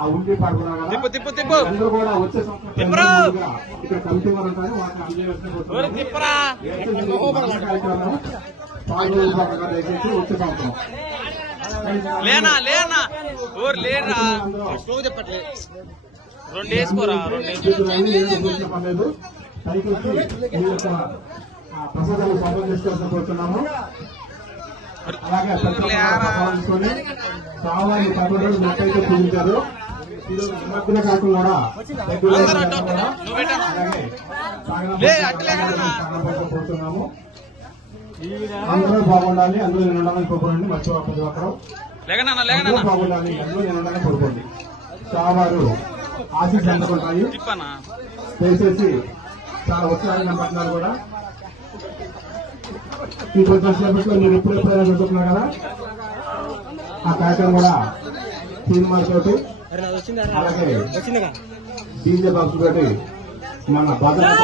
ఆ ఉండి పడుకున్నా అందరూ కూడా వచ్చే ఇక్కడ కమిటీ వారు ఉంటారు వాటిని కార్యక్రమం దయచేసి వచ్చే సంవత్సరం లేనా లేనా ఊరు లేరా చెప్పట్లేదు 2 వేసుకోరా 2 పర్లేదు పైకి వచ్చి మీ యొక్క ప్రసాదాలు సంపద చేసుకోవాల్సి కోరుతున్నాము. అలాగే తీసుకొని స్వామివారి 10 రోజులు మొక్కైతే పూజించారు. ఈరోజు నిమగ్న కాకుండా కోరుతున్నాము. అందరూ బాగుండాలి, అందరూ నేను ఉండాలని కోరుకోండి. మర్చిపో ప్రతి ఒక్కరు బాగుండాలి, అందరూ నేను ఉండాలని కోరుకోండి. స్వామివారు ఆశీస్సులు అందుకుంటాయి. దయచేసి చాలా ఉత్సాహంగా కనపడుతున్నారు కూడా. ఈ కొంచెం సేపట్లో మీరు ఎప్పుడెప్పుడైనా చదువుతున్నారు కదా, ఆ కార్యక్రమం కూడా సినిమాల తోటి అలాగే డీజే బాక్స్ తోటి మన భద్రత